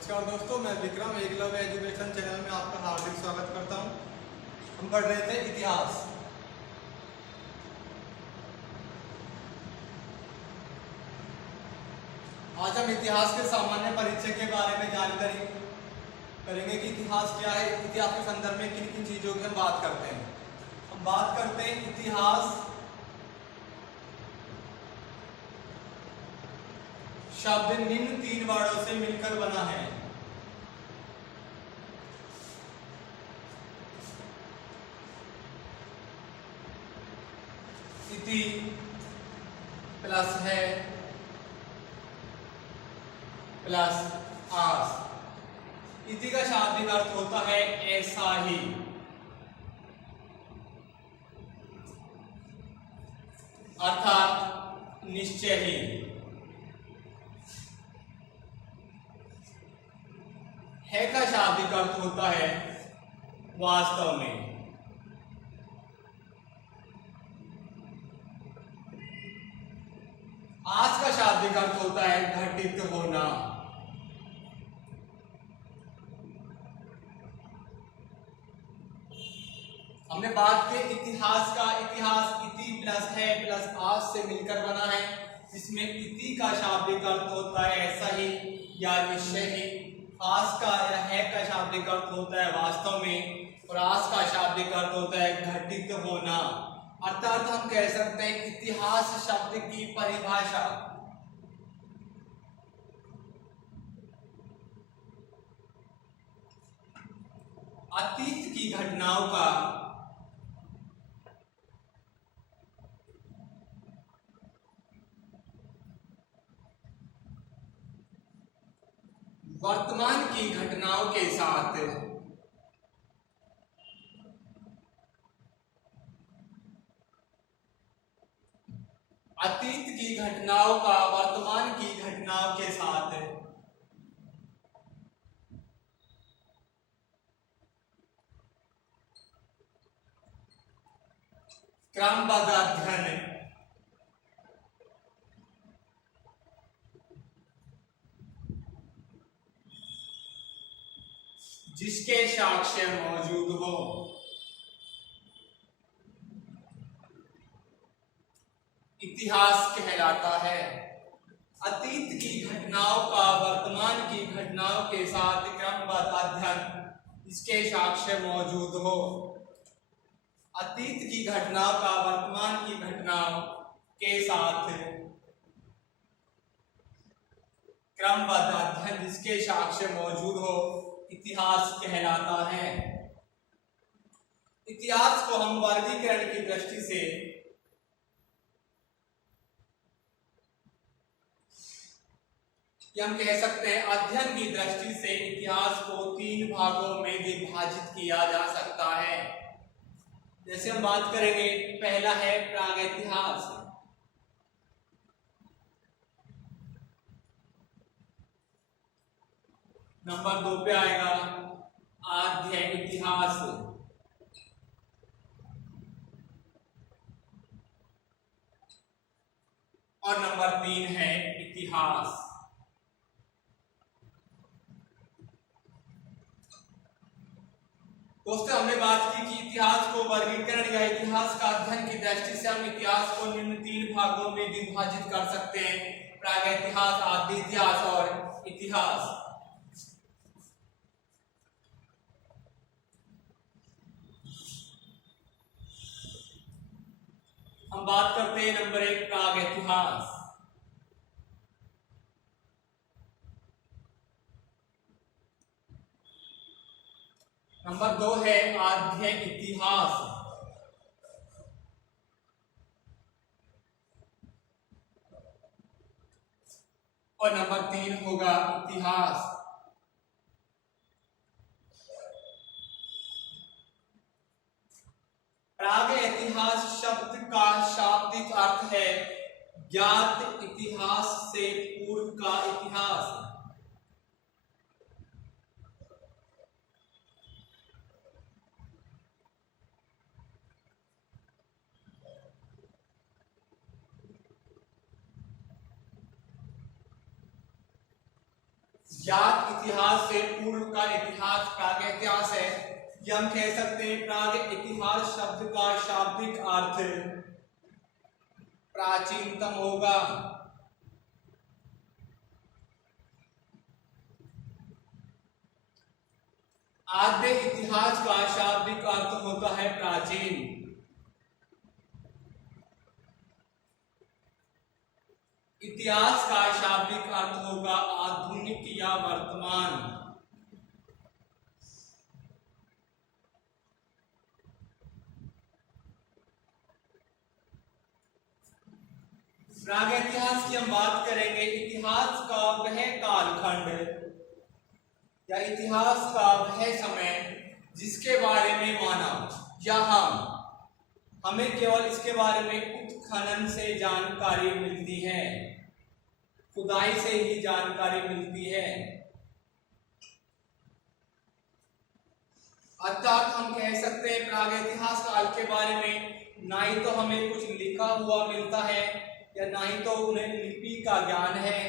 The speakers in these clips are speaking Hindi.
नमस्कार दोस्तों, मैं विक्रम एकलव्य एजुकेशन चैनल में आपका हार्दिक स्वागत करता हूं। हम पढ़ रहे थे इतिहास। आज हम इतिहास के सामान्य परिचय के बारे में जानकारी करेंगे कि इतिहास क्या है। इतिहास के संदर्भ में किन किन चीजों की हम बात करते हैं। हम बात करते हैं इतिहास शब्द निम्न तीन वर्णों से मिलकर बना है। इति प्लस है प्लस आस। इति का शाब्दिक अर्थ होता है ऐसा ही, अर्थात निश्चय ही। है का शाब्दिक अर्थ होता है वास्तव में। आज का शाब्दिक अर्थ होता है घटित होना। हमने बात की इतिहास का। इतिहास इति प्लस है प्लस आज से मिलकर बना है, जिसमें इति का शाब्दिक अर्थ होता है ऐसा ही या निश्चय ही। आज का या है का शाब्दिक अर्थ होता है वास्तव में, और आज का शाब्दिक अर्थ होता है घटित होना। अर्थात हम कह सकते हैं इतिहास शब्द की परिभाषा अतीत की घटनाओं का वर्तमान की घटनाओं के साथ अतीत की घटनाओं का वर्तमान की घटनाओं के साथ क्रमबद्ध अध्ययन जिसके साक्ष्य मौजूद हो। इतिहास कहलाता है। अतीत की घटनाओं का वर्तमान की घटनाओं के साथ क्रमबद्ध अध्ययन जिसके साक्ष्य मौजूद हो। अतीत की घटनाओं का वर्तमान की घटनाओं के साथ क्रमबद्ध अध्ययन जिसके साक्ष्य मौजूद हो, इतिहास कहलाता है। इतिहास को हम वर्गीकरण की दृष्टि से हम कह सकते हैं, अध्ययन की दृष्टि से इतिहास को तीन भागों में विभाजित किया जा सकता है। जैसे हम बात करेंगे, पहला है प्रागैतिहास। नंबर 2 पे आएगा आद्य इतिहास। और नंबर 3 है इतिहास। दोस्तों, हमने बात की कि इतिहास को वर्गीकरण या इतिहास का अध्ययन की दृष्टि से हम इतिहास को निम्न तीन भागों में विभाजित कर सकते हैं: प्रागैतिहास, आद्य इतिहास और इतिहास। हम बात करते हैं नंबर 1 प्रागैतिहास। नंबर 2 है आद्य इतिहास। और नंबर 3 होगा इतिहास। प्रागैतिहास शब्द का शाब्दिक अर्थ है ज्ञात इतिहास से पूर्व का इतिहास। ज्ञात इतिहास से पूर्व का इतिहास प्रागैतिहास है। ये हम कह सकते हैं प्रागैतिहास शब्द का शाब्दिक अर्थ प्राचीनतम होगा। आद्य इतिहास का शाब्दिक अर्थ होता है प्राचीन। इतिहास का शाब्दिक अर्थ होगा आधुनिक या वर्तमान। प्रागैतिहास की हम बात करेंगे। इतिहास का वह कालखंड या इतिहास का वह समय जिसके बारे में मानव या हमें केवल इसके बारे में उत्खनन से जानकारी मिलती है, खुदाई से ही जानकारी मिलती है। अर्थात हम कह सकते हैं प्रागैतिहास काल के बारे में ना ही तो हमें कुछ लिखा हुआ मिलता है या ना ही तो उन्हें लिपि का ज्ञान है।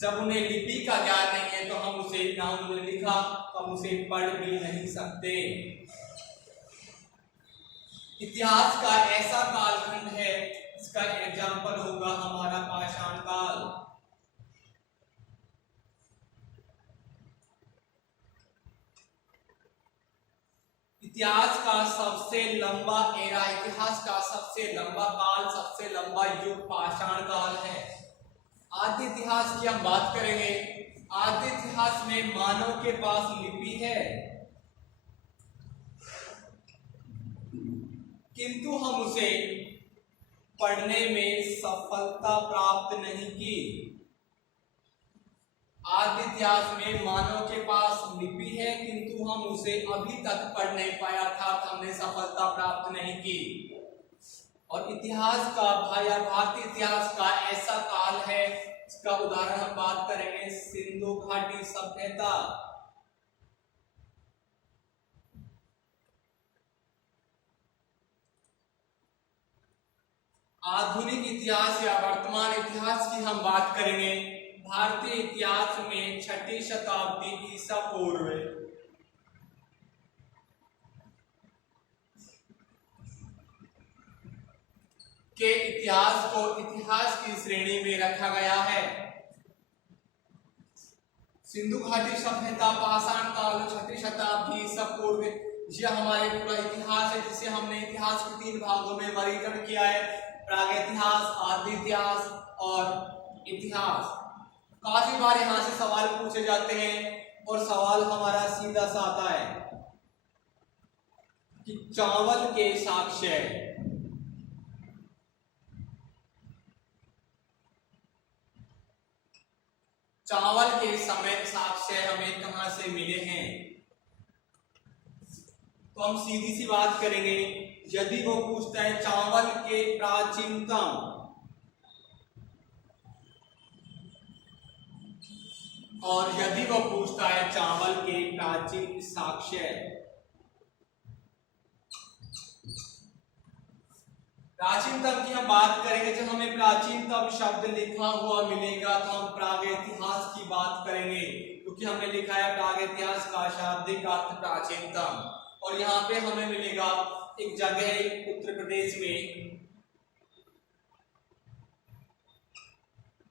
जब उन्हें लिपि का ज्ञान नहीं है तो हम उसे ना उन्होंने लिखा, हम उसे पढ़ भी नहीं सकते। इतिहास का ऐसा कालखंड है इसका एग्जाम्पल होगा हमारा पाषाण काल। इतिहास का सबसे लंबा एरा, इतिहास का सबसे लंबा काल, सबसे लंबा युग पाषाण काल है। आद्य इतिहास की हम बात करेंगे। आद्य इतिहास में मानव के पास लिपि है, किंतु हम उसे पढ़ने में सफलता प्राप्त नहीं की। आद्य इतिहास में मानव के पास लिपि है किंतु हम उसे अभी तक पढ़ नहीं पाया, अर्थात हमने सफलता प्राप्त नहीं की। और इतिहास का भारतीय इतिहास का ऐसा काल है, इसका उदाहरण हम बात करेंगे सिंधु घाटी सभ्यता। आधुनिक इतिहास या वर्तमान इतिहास की हम बात करेंगे। भारतीय इतिहास में 6ठी शताब्दी ईसा पूर्व के इतिहास को इतिहास की श्रेणी में रखा गया है। सिंधु घाटी सभ्यता, पाषाण काल, 6ठी शताब्दी ईसा पूर्व, यह हमारे पूरा इतिहास है जिसे हमने इतिहास के 3 भागों में वर्गीकरण किया है, प्रागैतिहास, आद्य इतिहास और इतिहास। काफी बार यहाँ से सवाल पूछे जाते हैं और सवाल हमारा सीधा सा आता है कि चावल के साक्ष्य, चावल के समय साक्ष्य हमें कहां से मिले हैं। तो हम सीधी सी बात करेंगे, यदि वो पूछता है चावल के प्राचीनतम और यदि वो पूछता है चावल के प्राचीन साक्ष्य, प्राचीनतम की हम बात करेंगे। जब हमें प्राचीनतम शब्द लिखा हुआ मिलेगा तो हम प्रागैतिहास की बात करेंगे, क्योंकि हमने लिखा है प्रागैतिहास का शाब्दिक अर्थ प्राचीनतम। और यहाँ पे हमें मिलेगा एक जगह उत्तर प्रदेश में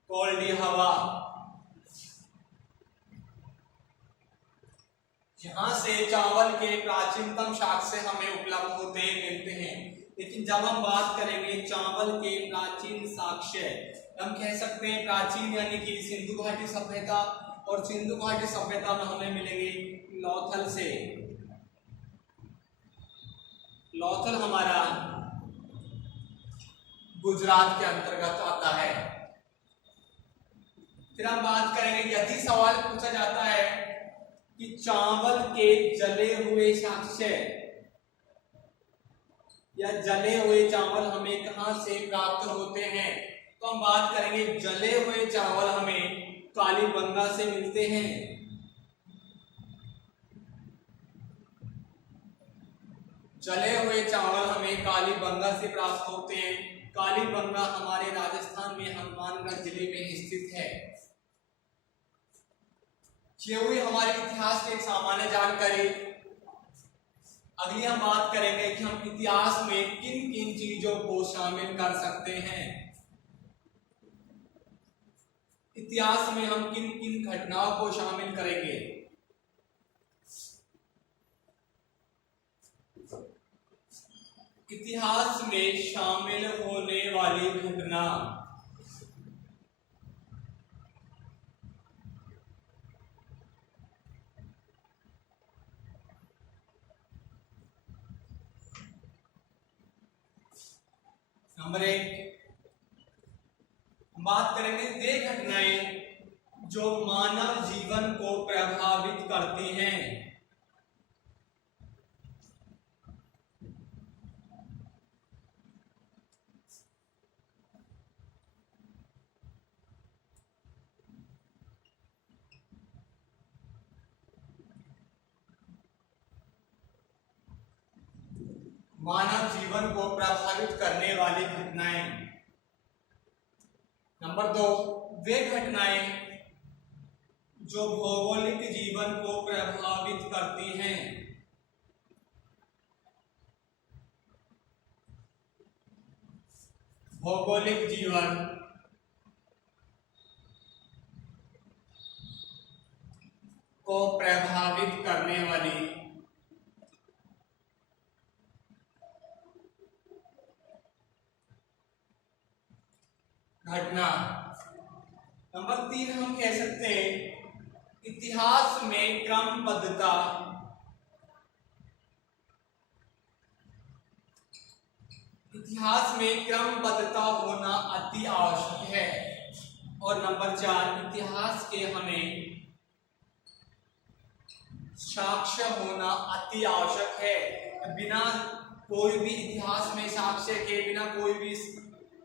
कोल्डी हवा, यहां से चावल के प्राचीनतम साक्ष्य हमें उपलब्ध होते मिलते हैं। लेकिन जब हम बात करेंगे चावल के प्राचीन साक्ष्य, हम कह सकते हैं प्राचीन यानी कि सिंधु घाटी सभ्यता, और सिंधु घाटी सभ्यता में हमें मिलेंगे लोथल से। लोथल हमारा गुजरात के अंतर्गत आता है। फिर हम बात करेंगे, यदि सवाल पूछा जाता है कि चावल के जले हुए साक्ष्य या जले हुए चावल हमें कहां से प्राप्त होते हैं, तो हम बात करेंगे जले हुए चावल हमें कालीबंगा से मिलते हैं। जले हुए चावल हमें कालीबंगा से प्राप्त होते हैं। कालीबंगा हमारे राजस्थान हनुमानगढ़ जिले में स्थित है। ये हुई हमारे इतिहास की एक सामान्य जानकारी। अगली हम बात करेंगे कि हम इतिहास में किन किन चीजों को शामिल कर सकते हैं। इतिहास में हम किन किन घटनाओं को शामिल करेंगे। इतिहास में शामिल होने वाली घटना। नंबर 1, हम बात करेंगे वे घटनाएं जो मानव जीवन को प्रभावित करती हैं। मानव जीवन को प्रभावित करने वाली घटनाएं। नंबर 2, वे घटनाएं जो भौगोलिक जीवन को प्रभावित करती हैं। भौगोलिक जीवन को प्रभावित करने वाली घटना। नंबर 3, हम कह सकते हैं इतिहास में क्रमबद्धता। इतिहास में क्रमबद्धता होना अति आवश्यक है। और नंबर 4, इतिहास के हमें साक्ष्य होना अति आवश्यक है। बिना कोई भी इतिहास में साक्ष्य के, बिना कोई भी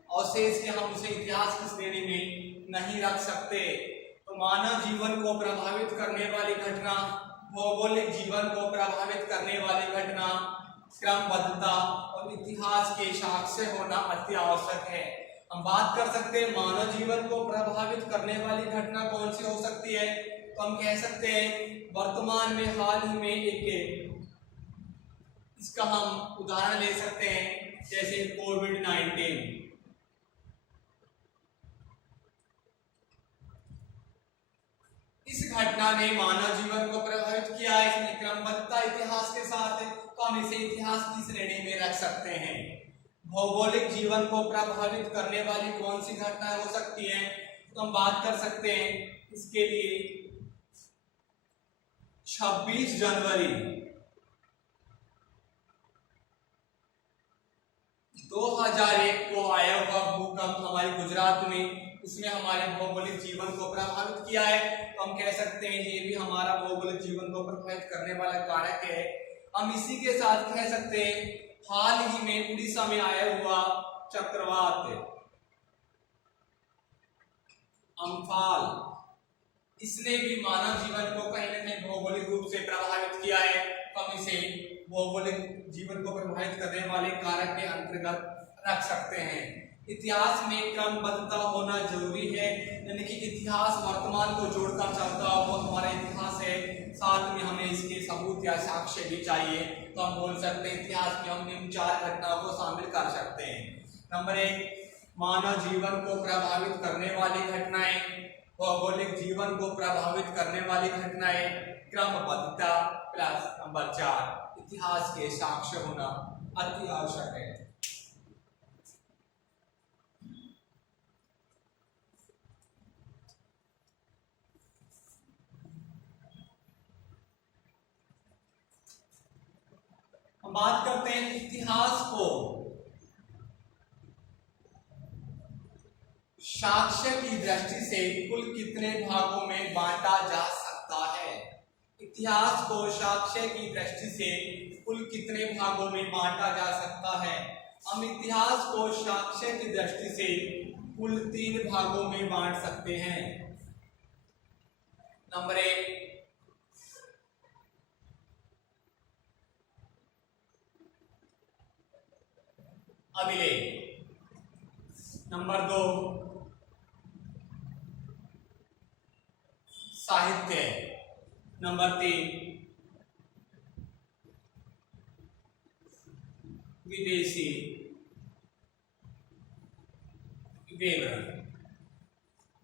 अवशेष के हम उसे इतिहास की श्रेणी में नहीं रख सकते। तो मानव जीवन को प्रभावित करने वाली घटना, भौगोलिक जीवन को प्रभावित करने वाली घटना, क्रमबद्धता और इतिहास के साक्ष्य होना अति आवश्यक है। हम बात कर सकते हैं मानव जीवन को प्रभावित करने वाली घटना कौन सी हो सकती है। तो हम कह सकते हैं वर्तमान में हाल ही में इसका हम उदाहरण ले सकते हैं, जैसे कोविड-19। इस घटना ने मानव जीवन को प्रभावित किया है। इसमें क्रमबद्धता इतिहास के साथ है, तो हम इसे इतिहास की श्रेणी में रख सकते हैं। भौगोलिक जीवन को प्रभावित करने वाली कौन सी घटना हो सकती है, तो हम बात कर सकते हैं इसके लिए 26 जनवरी 2001 को आया हुआ भूकंप हमारे गुजरात में, उसने हमारे भौगोलिक जीवन को प्रभावित किया है। तो हम कह सकते हैं ये भी हमारा भौगोलिक जीवन को प्रभावित करने वाला कारक है। हम इसी के साथ कह सकते हैं हाल ही में उड़ीसा में आया हुआ चक्रवात अम्फान, इसने भी मानव जीवन को कहीं न कहीं भौगोलिक रूप से प्रभावित किया है। हम इसे भौगोलिक जीवन को प्रभावित करने वाले कारक के अंतर्गत रख सकते हैं। इतिहास में क्रमबद्धता होना जरूरी है, यानी कि इतिहास वर्तमान को जोड़कर चलता हो, वो हमारा इतिहास है। साथ में हमें इसके सबूत या साक्ष्य भी चाहिए। तो हम बोल सकते हैं इतिहास में हम इन 4 घटनाओं को शामिल कर सकते हैं। नंबर 1, मानव जीवन को प्रभावित करने वाली घटनाएं, भौगोलिक जीवन को प्रभावित करने वाली घटनाएं, क्रमबद्धता, प्लस नंबर 4, इतिहास के साक्ष्य होना अति आवश्यक है। हम बात करते हैं इतिहास को साक्ष्य की दृष्टि से कुल कितने भागों में बांटा जा सकता है। इतिहास को साक्ष्य की दृष्टि से कुल कितने भागों में बांटा जा सकता है। हम इतिहास को साक्ष्य की दृष्टि से कुल 3 भागों में बांट सकते हैं। नंबर 1, अभिलेख। नंबर 2, साहित्य। नंबर 3 विदेशी विवरण।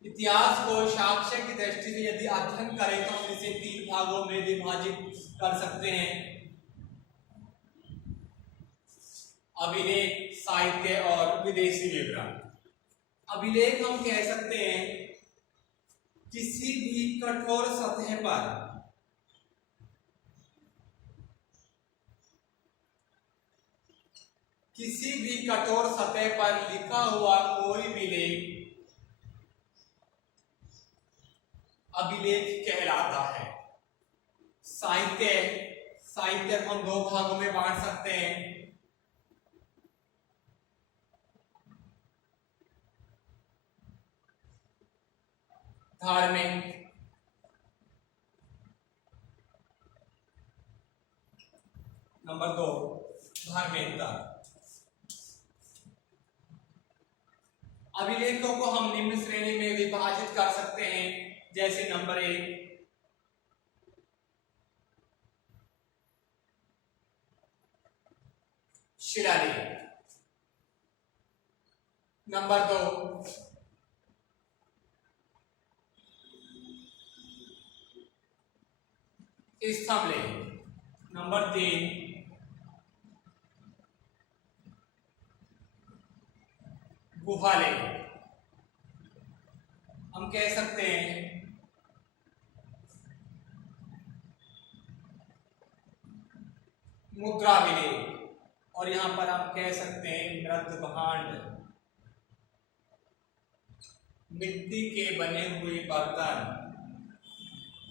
इतिहास को साक्ष्य की दृष्टि से यदि अध्ययन करें तो हम इसे 3 भागों में विभाजित कर सकते हैं, अभिलेख, साहित्य और विदेशी विवरण। अभिलेख हम कह सकते हैं किसी भी कठोर सतह पर लिखा हुआ कोई भी लेख अभिलेख कहलाता है। साहित्य हम 2 भागों में बांट सकते हैं, धार्मिक, नंबर 2 धार्मिकता। अभिलेखों को हम निम्न श्रेणी में विभाजित कर सकते हैं, जैसे नंबर 1 शिलालेख, नंबर 2 स्तंभ लेख, नंबर 3 गुहा लेख। हम कह सकते हैं मुद्रा विलेख, और यहां पर हम कह सकते हैं मृत भांड, मिट्टी के बने हुए बर्तन।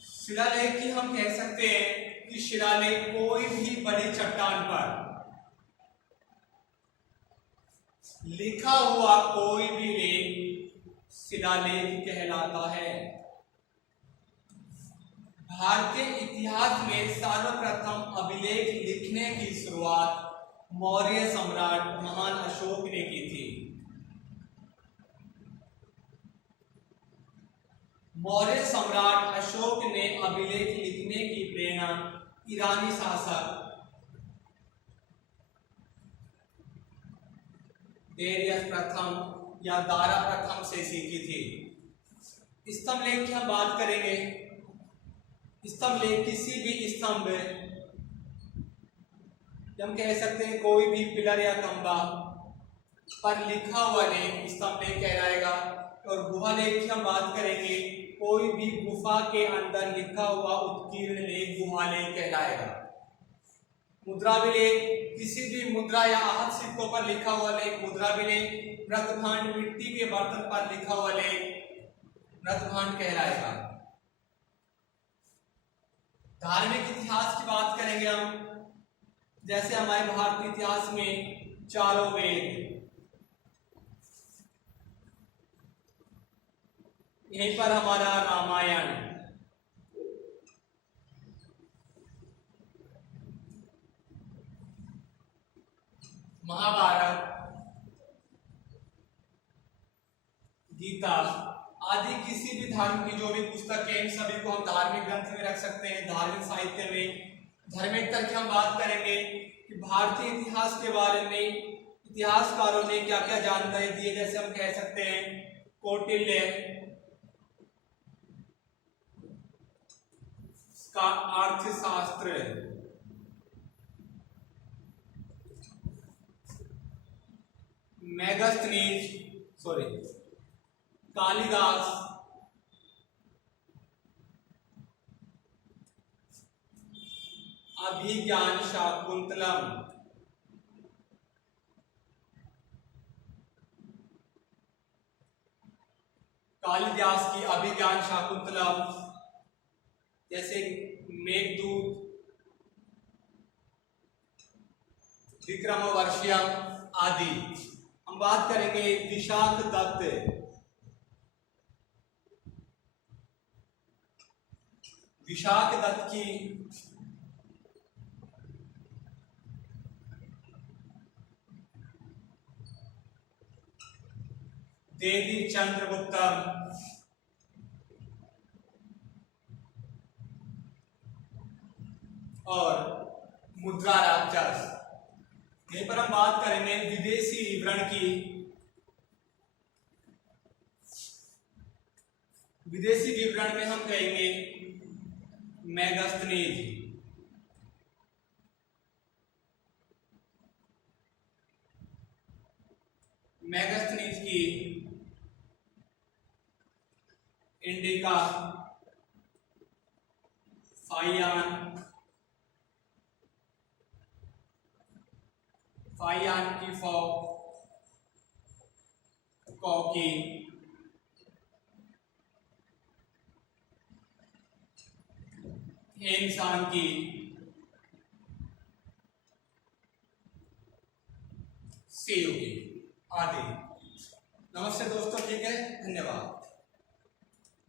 शिलालेख की हम कह सकते हैं कि शिलालेख कोई भी बड़ी चट्टान पर लिखा हुआ कोई भी लेख शिलालेख कहलाता है। भारतीय इतिहास में सर्वप्रथम अभिलेख लिखने की शुरुआत मौर्य सम्राट महान अशोक ने की थी। मौर्य सम्राट अशोक ने अभिलेख लिखने की प्रेरणा ईरानी शासक डेरियस प्रथम या दारा प्रथम से सीखी थी। स्तंभ लेख की हम बात करेंगे। स्तंभ लेख किसी भी स्तंभ, हम कह सकते हैं कोई भी पिलर या खंभा पर लिखा हुआ लेख स्तंभ लेख कहलाएगा। और गुहा लेख की हम बात करेंगे, कोई भी गुफा के अंदर लिखा हुआ उत्कीर्ण लेख गुहा लेख कहलाएगा। मुद्रा विलेख किसी भी मुद्रा या आहत सिक्कों पर लिखा हुआ लेख मुद्रा विलेख। मृतभांड मिट्टी के बर्तन पर लिखा हुआ लेख मृतभांड कहलाएगा। धार्मिक इतिहास की बात करेंगे हम, जैसे हमारे भारतीय इतिहास में चारों वेद, यहीं पर हमारा रामायण, महाभारत, गीता आदि किसी भी धर्म की जो भी पुस्तक है, इन सभी को हम धार्मिक ग्रंथ में रख सकते हैं। धार्मिक साहित्य में धार्मिकता की हम बात करेंगे कि भारतीय इतिहास के बारे में इतिहासकारों ने क्या क्या जानकारी दी है। जैसे हम कह सकते हैं कौटिल्य का अर्थशास्त्र, कालिदास अभिज्ञान शाकुंतलम, कालिदास की अभिज्ञान शाकुंतलम, जैसे मेघदूत, विक्रमोर्वशीयम आदि। हम बात करेंगे विशाख दत्त, विशाख दत्त की देवी चंद्रगुप्तम, और मुद्रा राक्षस। यहीं पर हम बात करेंगे विदेशी विवरण की। विदेशी विवरण में हम कहेंगे मैगस्थनीज। मैगस्थनीज की इंडिका, फाइयान की कॉकी, हेमसान की सेयोगी आदि। नमस्ते दोस्तों, ठीक है, धन्यवाद।